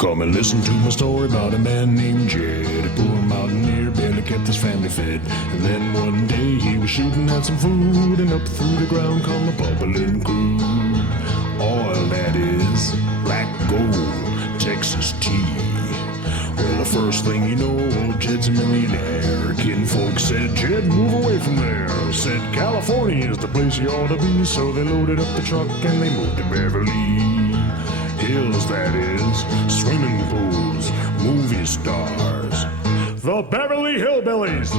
Come and listen to my story about a man named Jed. A poor mountaineer barely kept his family fed. And then one day he was shooting at some food, and up through the ground come a bubbling crude. Oil, that is, black gold, Texas tea. Well, the first thing you know, old Jed's a millionaire. Kinfolk said, Jed, move away from there. Said, California is the place you ought to be. So they loaded up the truck and they moved to Beverly Hills, that is, swimming pools, movie stars, the Beverly Hillbillies.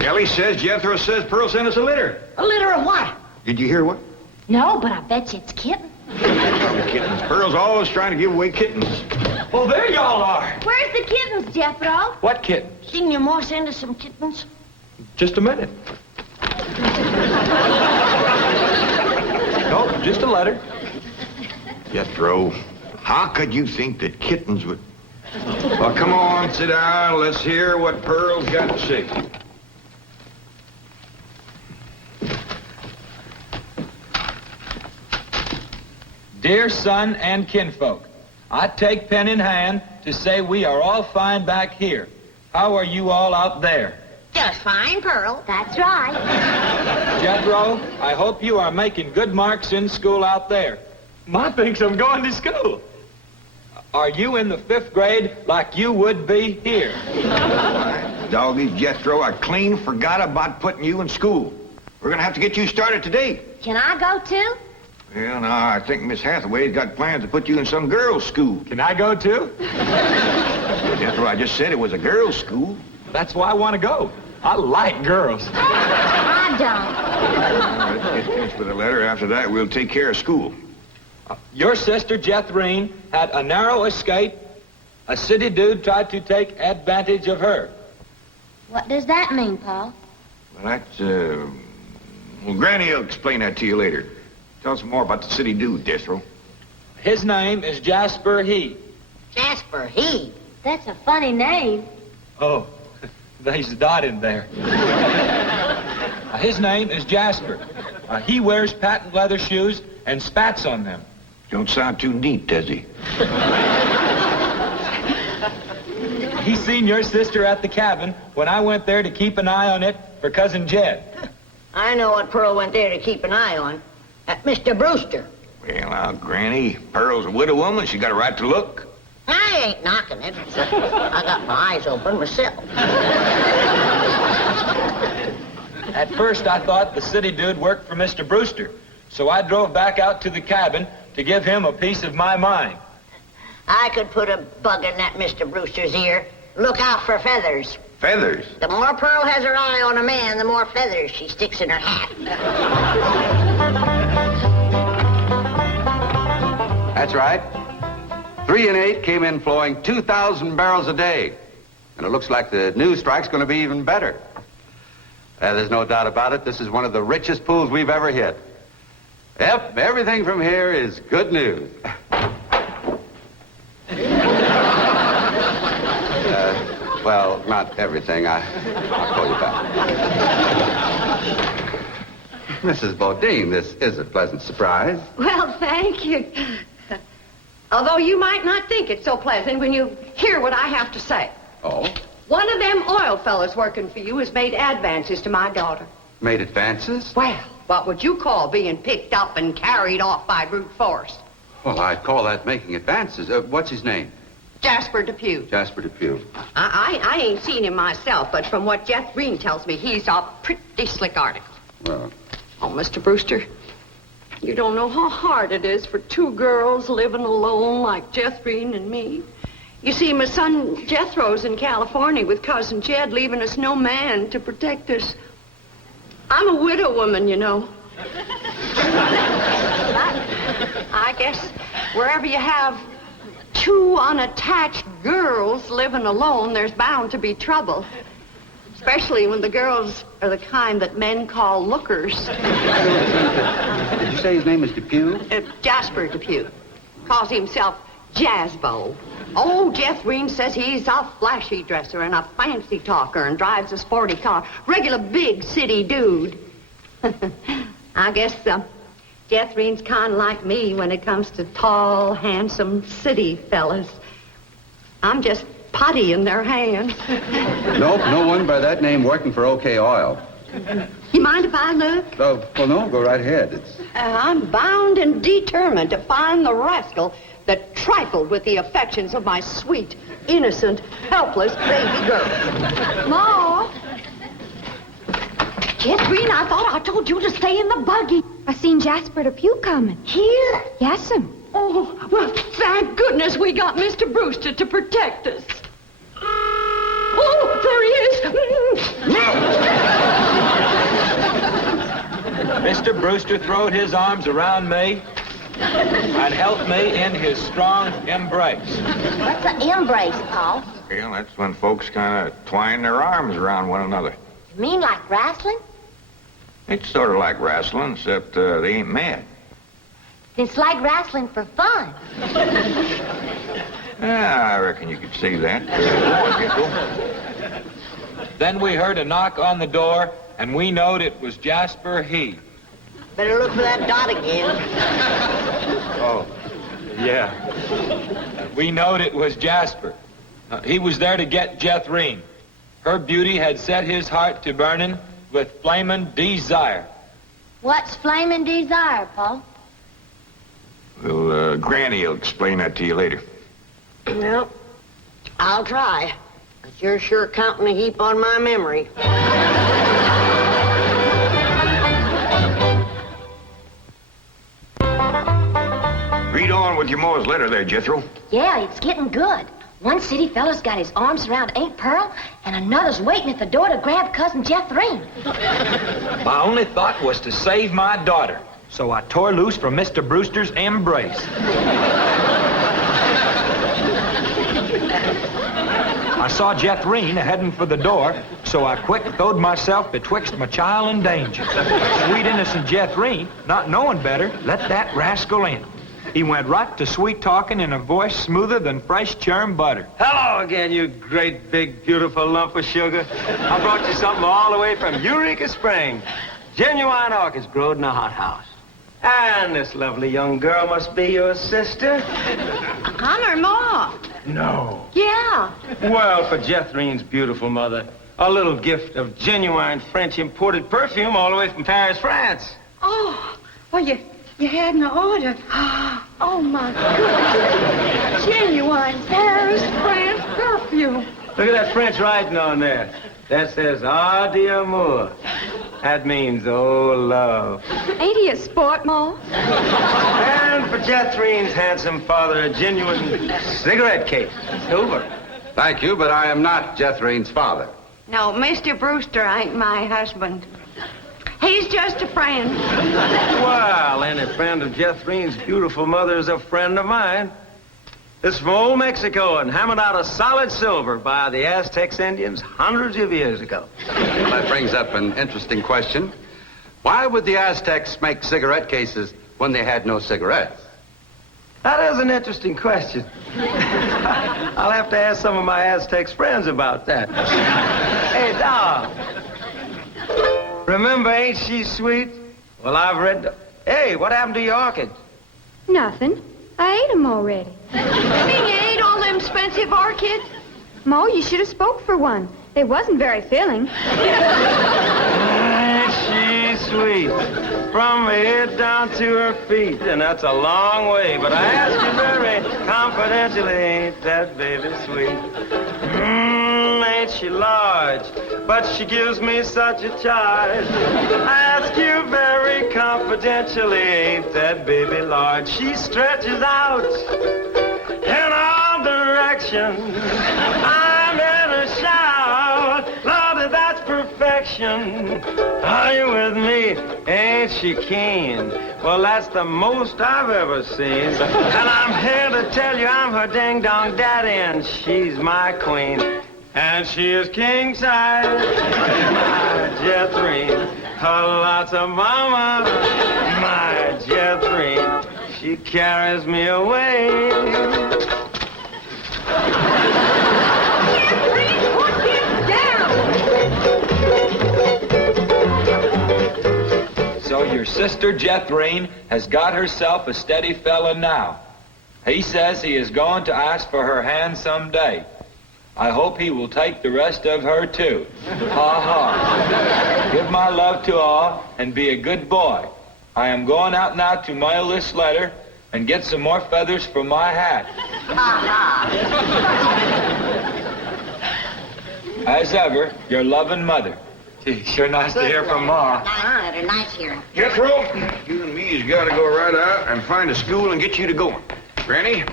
Elly says Jethro says Pearl sent us a litter. A litter of what? Did you hear what? No, but I bet you it's kittens. Kittens. Pearl's always trying to give away kittens. Well, there y'all are. Where's the kittens, Jethro? What kittens? Didn't your ma send us some kittens? Just a minute. No, just a letter. Jethro, how could you think that kittens would... Well, come on, sit down. Let's hear what Pearl's got to say. Dear son and kinfolk, I take pen in hand to say we are all fine back here. How are you all out there? Just fine, Pearl. That's right. Jethro, I hope you are making good marks in school out there. Ma thinks I'm going to school. Are you in the 5th grade like you would be here? Doggy, Jethro, I clean forgot about putting you in school. We're going to have to get you started today. Can I go too? Well, now, I think Miss Hathaway's got plans to put you in some girls' school. Can I go too? Jethro, I just said it was a girls' school. That's why I want to go. I like girls. I don't. Let's get finished with the letter. After that, we'll take care of school. Your sister, Jethrine, had a narrow escape. A city dude tried to take advantage of her. What does that mean, Paul? Well, that's, well, Granny will explain that to you later. Tell us more about the city dude, Jethro. His name is Jasper He. Jasper He? That's a funny name. Oh, there's a dot in there. His name is Jasper. He wears patent leather shoes and spats on them. Don't sound too neat, does he? He seen your sister at the cabin when I went there to keep an eye on it for Cousin Jed. I know what Pearl went there to keep an eye on. Mr. Brewster. Well, now, Granny, Pearl's a widow woman. She got a right to look. I ain't knocking it. I got my eyes open myself. At first, I thought the city dude worked for Mr. Brewster, so I drove back out to the cabin to give him a piece of my mind. I could put a bug in that Mr. Brewster's ear. Look out for feathers. Feathers? The more Pearl has her eye on a man, the more feathers she sticks in her hat. That's right. 3 and 8 came in flowing 2,000 barrels a day. And it looks like the new strike's going to be even better. There's no doubt about it. This is one of the richest pools we've ever hit. Yep, everything from here is good news. Well, not everything. I'll call you back. Mrs. Bodine, this is a pleasant surprise. Well, thank you. Although you might not think it's so pleasant when you hear what I have to say. Oh? One of them oil fellas working for you has made advances to my daughter. Made advances? Well, what would you call being picked up and carried off by brute force? Well, I'd call that making advances. What's his name? Jasper Depew. Jasper Depew. I ain't seen him myself, but from what Jethro tells me, he's a pretty slick article. Well... Oh, Mr. Brewster, You don't know how hard it is for two girls living alone like Jethrine and me. You see, my son Jethro's in California with Cousin Jed, leaving us no man to protect us. I'm a widow woman, you know. I guess wherever you have two unattached girls living alone, there's bound to be trouble. Especially when the girls are the kind that men call lookers. Did you say his name is Depew? Jasper Depew. Calls himself Jazzbo. Oh, Jethrine says he's a flashy dresser and a fancy talker and drives a sporty car. Regular big city dude. I guess Jethrine's kind of like me when it comes to tall, handsome city fellas. I'm just putty in their hands. Nope, no one by that name working for OK Oil. You mind if I look? Oh, well, no, go right ahead. I'm bound and determined to find the rascal that trifled with the affections of my sweet, innocent, helpless baby girl. Ma! Jethrine, I thought I told you to stay in the buggy. I seen Jasper Depew coming. Here? Yes'm. Oh, well, thank goodness we got Mr. Brewster to protect us. Oh, there he is. Mr. Brewster throwed his arms around me and held me in his strong embrace. What's an embrace, Paul? Well, that's when folks kind of twine their arms around one another. You mean like wrestling? It's sort of like wrestling, except they ain't mad. It's like wrestling for fun. Yeah, I reckon you could see that. Then we heard a knock on the door, and we knowed it was Jasper he. Better look for that dot again. Oh, yeah. We knowed it was Jasper. He was there to get Jethrine. Her beauty had set his heart to burning with flaming desire. What's flaming desire, Paul? Well, Granny will explain that to you later. Well, I'll try. But you're sure counting a heap on my memory. Read on with your Mo's letter there, Jethro. Yeah, it's getting good. One city fella's got his arms around Aunt Pearl, and another's waiting at the door to grab Cousin Jethrine. My only thought was to save my daughter, so I tore loose from Mr. Brewster's embrace. I saw Jethrine heading for the door, so I quick throwed myself betwixt my child and danger. Sweet innocent Jethrine, not knowing better, let that rascal in. He went right to sweet-talking in a voice smoother than fresh churned butter. Hello again, you great, big, beautiful lump of sugar. I brought you something all the way from Eureka Springs. Genuine orchids growed in a hothouse. And this lovely young girl must be your sister. I'm her ma. No. Yeah. Well, for Jethrine's beautiful mother, a little gift of genuine French imported perfume all the way from Paris, France. Oh, well, you had an order. Oh, my goodness. Genuine Paris, France perfume. Look at that French writing on there. That says, "Ah, d'amour." That means, oh, love. Ain't he a sport, Ma? And for Jethrine's handsome father, a genuine cigarette case. Silver. Thank you, but I am not Jethrine's father. No, Mr. Brewster ain't my husband. He's just a friend. Well, any friend of Jethrine's beautiful mother is a friend of mine. This is from old Mexico and hammered out of solid silver by the Aztecs Indians hundreds of years ago. Well, that brings up an interesting question. Why would the Aztecs make cigarette cases when they had no cigarettes? That is an interesting question. I'll have to ask some of my Aztecs friends about that. Hey, Dog. Remember Ain't She Sweet? Well, I've read... Hey, what happened to your orchids? Nothing. I ate 'em already. You mean you ate all them expensive orchids? Mo, you should have spoke for one. They wasn't very filling. Ain't she sweet? From her head down to her feet. And that's a long way. But I ask you very confidentially, ain't that baby sweet? ain't she large? But she gives me such a charge. I ask you very confidentially, ain't that baby large? She stretches out in all directions. I'm in a shout. Lord, that's perfection. Are you with me? Ain't she keen? Well, that's the most I've ever seen. And I'm here to tell you I'm her ding-dong daddy, and she's my queen. And she is king-size, my Jethrine. Lots of mama, my Jethrine. She carries me away. So your sister Jethrine has got herself a steady fella now. He says he is going to ask for her hand someday. I hope he will take the rest of her, too. Ha ha. Give my love to all and be a good boy. I am going out now to mail this letter and get some more feathers for my hat. As ever, your loving mother. Gee, sure nice to hear from Ma. They're nice here. Jethro, you and me's got to go right out and find a school and get you to going. Granny,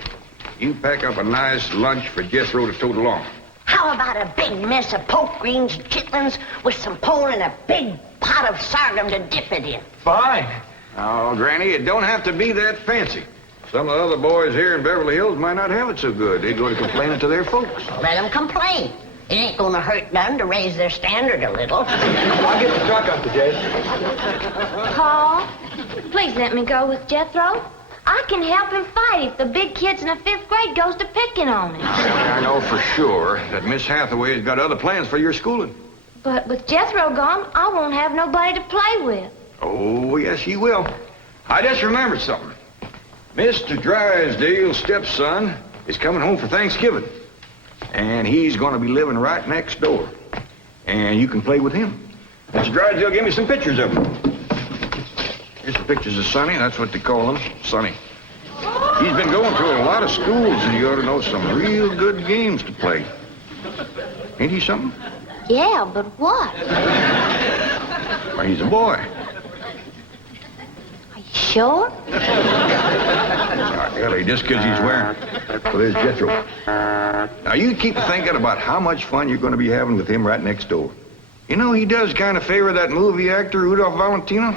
you pack up a nice lunch for Jethro to tote along. How about a big mess of poke greens and chitlins with some pole and a big pot of sorghum to dip it in? Fine. Oh, Granny, it don't have to be that fancy. Some of the other boys here in Beverly Hills might not have it so good. They go to complaining to their folks. Let them complain. It ain't gonna hurt none to raise their standard a little. I'll get the truck up to Jay. Paul, please let me go with Jethro. I can help him fight if the big kids in the 5th grade goes to picking on him. I know for sure that Miss Hathaway has got other plans for your schooling. But with Jethro gone, I won't have nobody to play with. Oh, yes, you will. I just remembered something. Mr. Drysdale's stepson is coming home for Thanksgiving. And he's going to be living right next door. And you can play with him. Mr. Drysdale gave me some pictures of him. Here's some pictures of Sonny. That's what they call him, Sonny. He's been going to a lot of schools, and you ought to know some real good games to play. Ain't he something? Yeah, but what? Why, he's a boy. Are you sure? Elly, just because he's wearing... Well, there's Jethro. Now, you keep thinking about how much fun you're going to be having with him right next door. You know, he does kind of favor that movie actor, Rudolph Valentino.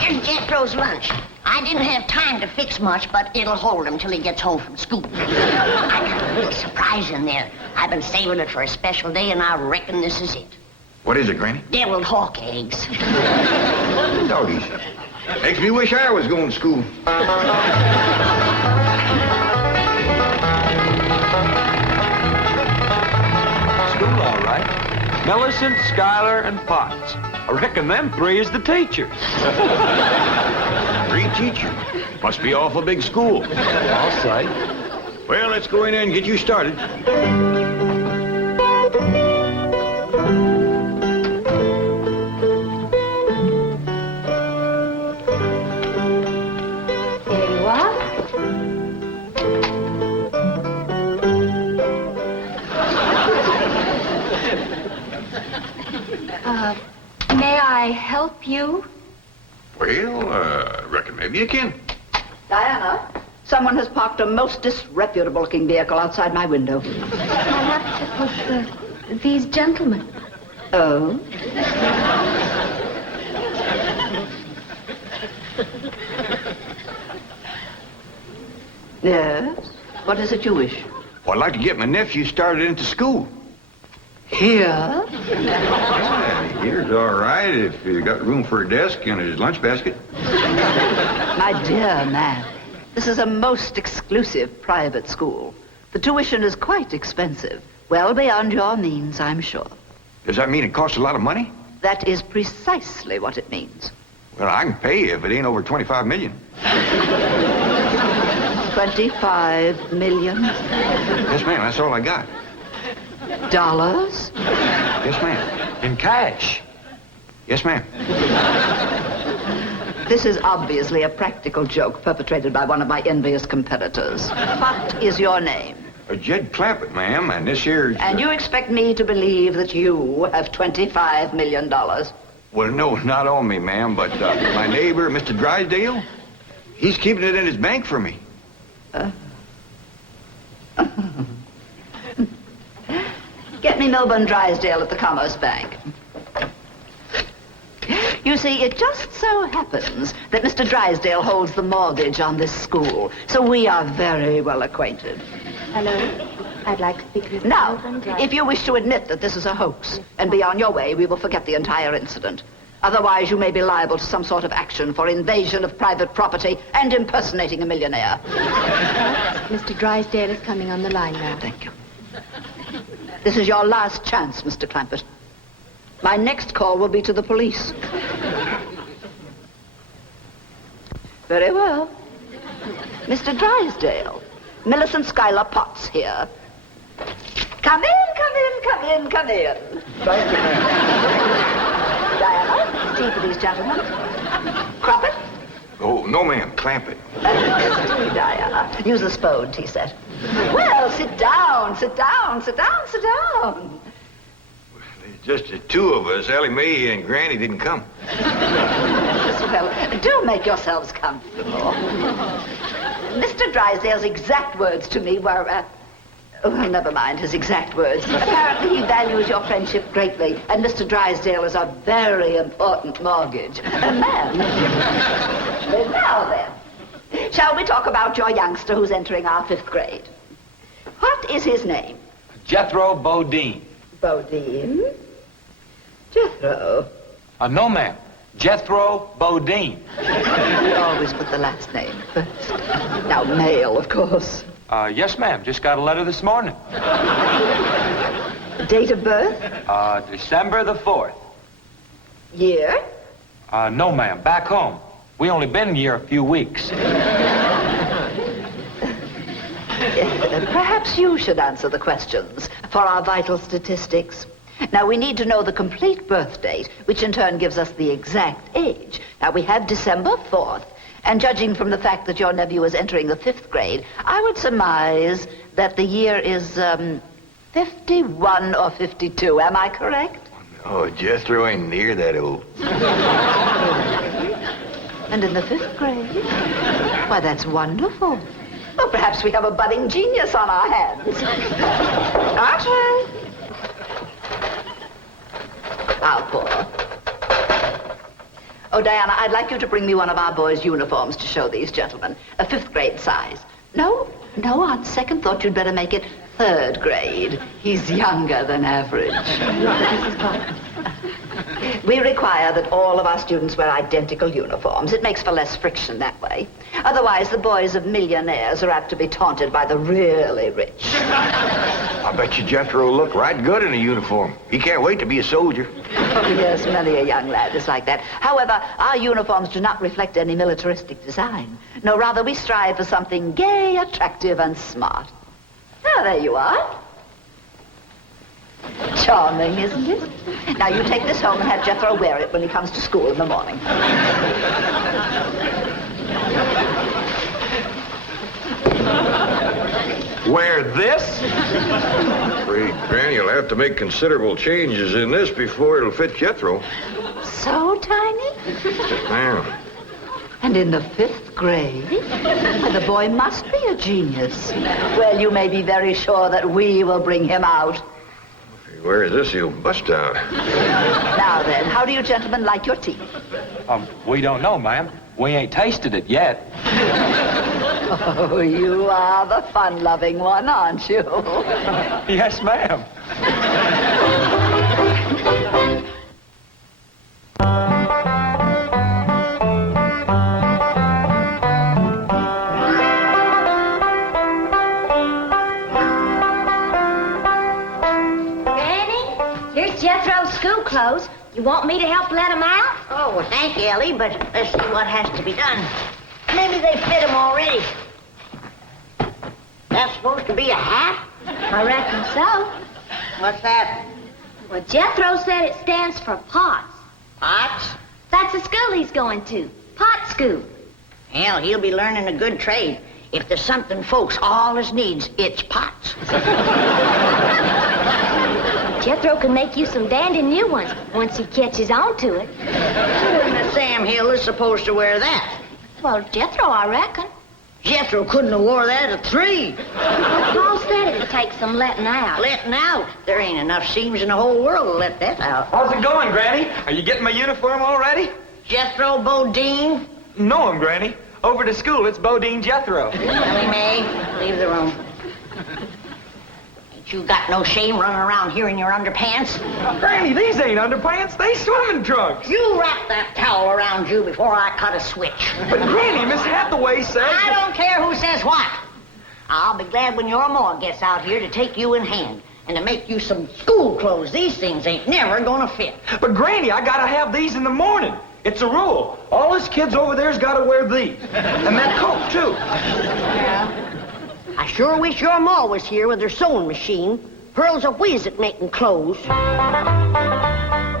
Here's Jethro's lunch. I didn't have time to fix much, but it'll hold him till he gets home from school. I got a little surprise in there. I've been saving it for a special day, and I reckon this is it. What is it, Granny? Deviled hawk eggs. Doggies. Makes me wish I was going to school. School, all right. Millicent, Schuyler, and Potts. I reckon them 3 is the teachers. 3 teachers. Must be awful big school. I'll say. Well, let's go in there and get you started. There you are. May I help you? Well, reckon maybe you can. Diana, someone has parked a most disreputable-looking vehicle outside my window. Perhaps it was these gentlemen. Oh? Yes? What is it you wish? Well, I'd like to get my nephew started into school. Here? Yeah, here's all right if you got room for a desk and his lunch basket. My dear man, this is a most exclusive private school. The tuition is quite expensive. Well beyond your means, I'm sure. Does that mean it costs a lot of money? That is precisely what it means. Well, I can pay you if it ain't over $25 million. 25 million? Yes, ma'am, that's all I got. Dollars? Yes, ma'am. In cash. Yes, ma'am. This is obviously a practical joke perpetrated by one of my envious competitors. What is your name? Jed Clampett, ma'am, and this here's... And you expect me to believe that you have $25 million? Well, no, not on me, ma'am, but my neighbor, Mr. Drysdale, he's keeping it in his bank for me. Get me Milburn Drysdale at the Commerce Bank. You see, it just so happens that Mr. Drysdale holds the mortgage on this school, so we are very well acquainted. Hello. I'd like to speak with Now, Milburn Drysdale. if you wish to admit that this is a hoax and be on your way, we will forget the entire incident. Otherwise, you may be liable to some sort of action for invasion of private property and impersonating a millionaire. Mr. Drysdale is coming on the line now. Thank you. This is your last chance, Mr. Clampett. My next call will be to the police. Very well. Mr. Drysdale, Millicent Schuyler Potts here. Come in, come in, come in, come in. Thank you, ma'am. Diana, tea for these gentlemen. Croppett? Oh, no, ma'am, Clampett. Diana. Use the Spode tea set. Well, sit down, sit down, sit down, sit down. Just the two of us. Elly Mae and Granny didn't come. Well, do make yourselves comfortable. Mr. Drysdale's exact words to me were, well, never mind his exact words. Apparently he values your friendship greatly, and Mr. Drysdale is a very important mortgage. Ma'am. Now then, shall we talk about your youngster who's entering our 5th grade? What is his name? Jethro Bodine. Bodine? Jethro. No, ma'am. Jethro Bodine. We always put the last name first. Now, male, of course. Yes, ma'am. Just got a letter this morning. Date of birth? December the 4th. Year? No, ma'am. Back home. We only been here a few weeks. Perhaps you should answer the questions for our vital statistics. Now, we need to know the complete birth date, which in turn gives us the exact age. Now, we have December 4th, and judging from the fact that your nephew is entering the 5th grade, I would surmise that the year is, 51 or 52. Am I correct? Oh, Jethro ain't near that old. And in the 5th grade? Why, that's wonderful. Well, perhaps we have a budding genius on our hands. Archie! How poor. Oh, Diana, I'd like you to bring me one of our boys' uniforms to show these gentlemen. A 5th grade size. No, on second thought, you'd better make it 3rd grade. He's younger than average. We require that all of our students wear identical uniforms. It makes for less friction that way. Otherwise, the boys of millionaires are apt to be taunted by the really rich. I bet you Jethro will look right good in a uniform. He can't wait to be a soldier. Oh, yes, many a young lad is like that. However, our uniforms do not reflect any militaristic design. No, rather, we strive for something gay, attractive, and smart. Ah, there you are. Charming, isn't it? Now, you take this home and have Jethro wear it when he comes to school in the morning. Wear this? Afraid Granny will have to make considerable changes in this before it'll fit Jethro. So tiny? Ma'am. And in the 5th grade? Why, the boy must be a genius. Well, you may be very sure that we will bring him out. If he wears this, he'll bust out. Now then, how do you gentlemen like your tea? We don't know, ma'am. We ain't tasted it yet. Oh, you are the fun-loving one, aren't you? Yes, ma'am. Granny, here's Jethro's school clothes. You want me to help let him out? Oh, well, thank you, Elly, but let's see what has to be done. Maybe they fit him already. That's supposed to be a hat? I reckon so. What's that? Well, Jethro said it stands for Potts. Pots? That's the school he's going to. Pot school. Hell, he'll be learning a good trade. If there's something folks always needs, it's pots. Jethro can make you some dandy new ones once he catches on to it. Who in the Sam Hill is supposed to wear that? Well, Jethro, I reckon. Jethro couldn't have wore that at 3. Paul said it'd take some letting out. Letting out? There ain't enough seams in the whole world to let that out. How's it going, Granny? Are you getting my uniform already? Jethro Bodine? No, Granny. Over to school, it's Bodine Jethro. Elly May, leave the room. Ain't you got no shame running around here in your underpants? Granny, these ain't underpants. They swimming trunks. You wrap that towel around you before I cut a switch. But, Granny, Miss Hathaway says... I don't care who says what. I'll be glad when your ma gets out here to take you in hand and to make you some school clothes. These things ain't never gonna fit. But, Granny, I gotta have these in the morning. It's a rule. All us kids over there's gotta wear these. And that coat, too. Yeah. I sure wish your ma was here with her sewing machine. Pearl's a whiz at making clothes.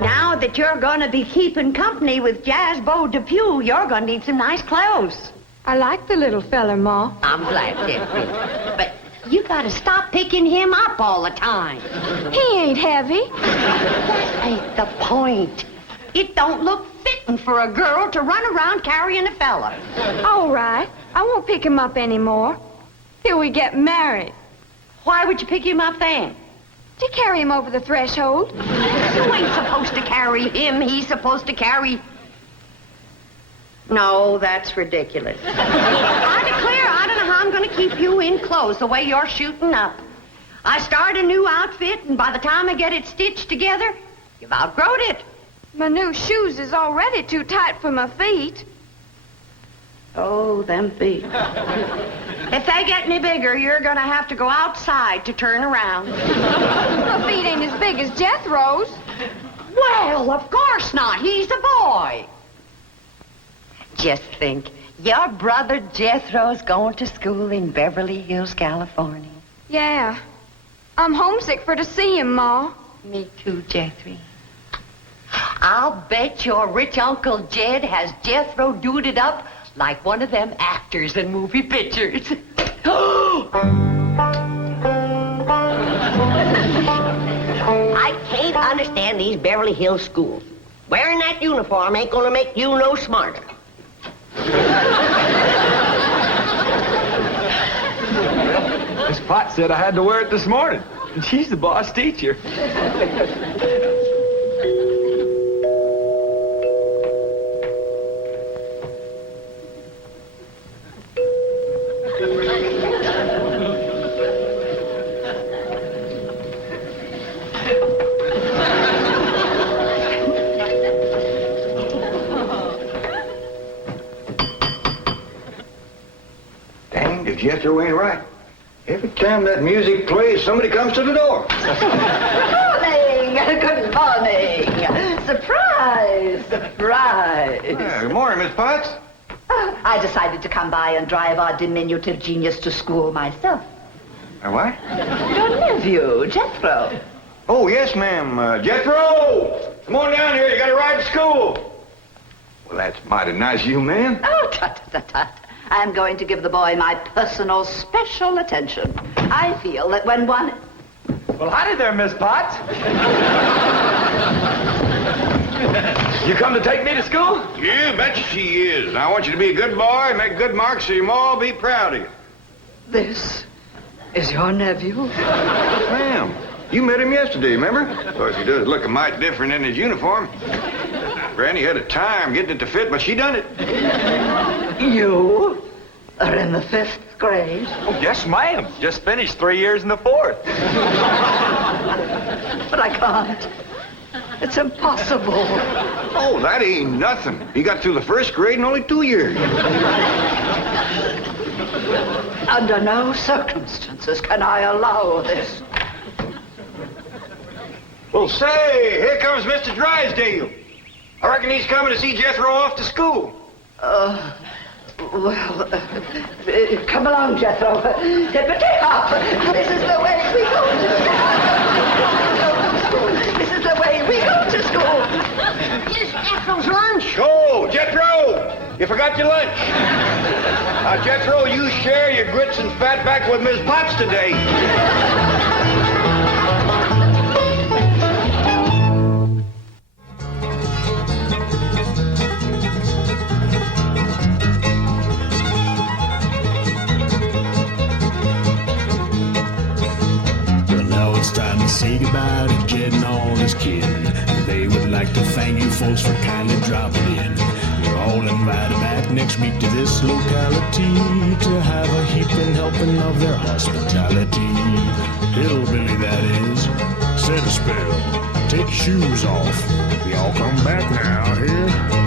Now that you're going to be keeping company with Jasper Depew, you're going to need some nice clothes. I like the little fella, Ma. I'm glad, Jeffrey. But you got to stop picking him up all the time. He ain't heavy. That ain't the point. It don't look fitting for a girl to run around carrying a fella. All right. I won't pick him up anymore. Till we get married. Why would you pick him up then? To carry him over the threshold. You ain't supposed to carry him. He's supposed to carry... No, that's ridiculous. I declare, I don't know how I'm going to keep you in clothes the way you're shooting up. I start a new outfit, and by the time I get it stitched together, you've outgrown it. My new shoes is already too tight for my feet. Oh, them feet. If they get any bigger, you're going to have to go outside to turn around. My feet ain't as big as Jethro's. Well, of course not. He's a boy. Just think, your brother Jethro's going to school in Beverly Hills, California. Yeah. I'm homesick for to see him, Ma. Me too, Jethro. I'll bet your rich Uncle Jed has Jethro duded up like one of them actors in movie pictures. I can't understand these Beverly Hills schools. Wearing that uniform ain't gonna make you no smarter. Miss Potts said I had to wear it this morning. And she's the boss teacher. Dang, if Jethro ain't right. Every time that music plays, somebody comes to the door. Good morning. Surprise. Surprise. Good morning, Miss Potts. I decided to come by and drive our diminutive genius to school myself. What? Your nephew, Jethro. Oh, yes, ma'am. Jethro! Come on down here. You got to ride to school. Well, that's mighty nice of you, ma'am. Oh, tut. I'm going to give the boy my personal special attention. I feel that when one... Well, howdy there, Miss Potts. You come to take me to school? Yeah, betcha she is. I want you to be a good boy, make good marks so your ma will be proud of you. This is your nephew? Ma'am, you met him yesterday, remember? Of course, he does look a mite different in his uniform. Granny had a time getting it to fit, but she done it. You are in the 5th grade? Oh, yes, ma'am. Just finished 3 years in the 4th. But I can't. It's impossible. Oh, that ain't nothing. He got through the 1st grade in only 2 years. Under no circumstances can I allow this. Well, say, here comes Mr. Drysdale. I reckon he's coming to see Jethro off to school. Come along, Jethro. Hippity hop. This is the way we go to school. This is the way we go to school. Here's Jethro's lunch. Oh, Jethro! You forgot your lunch. Now, Jethro, you share your grits and fat back with Miss Potts today. Well, now it's time to say goodbye to Jed and all his kin. They would like to thank you folks for kindly dropping in. You're all invited back next week to this locality to have a heaping helping of their hospitality. Hillbilly, that is. Set a spell. Take your shoes off. Y'all come back now, here.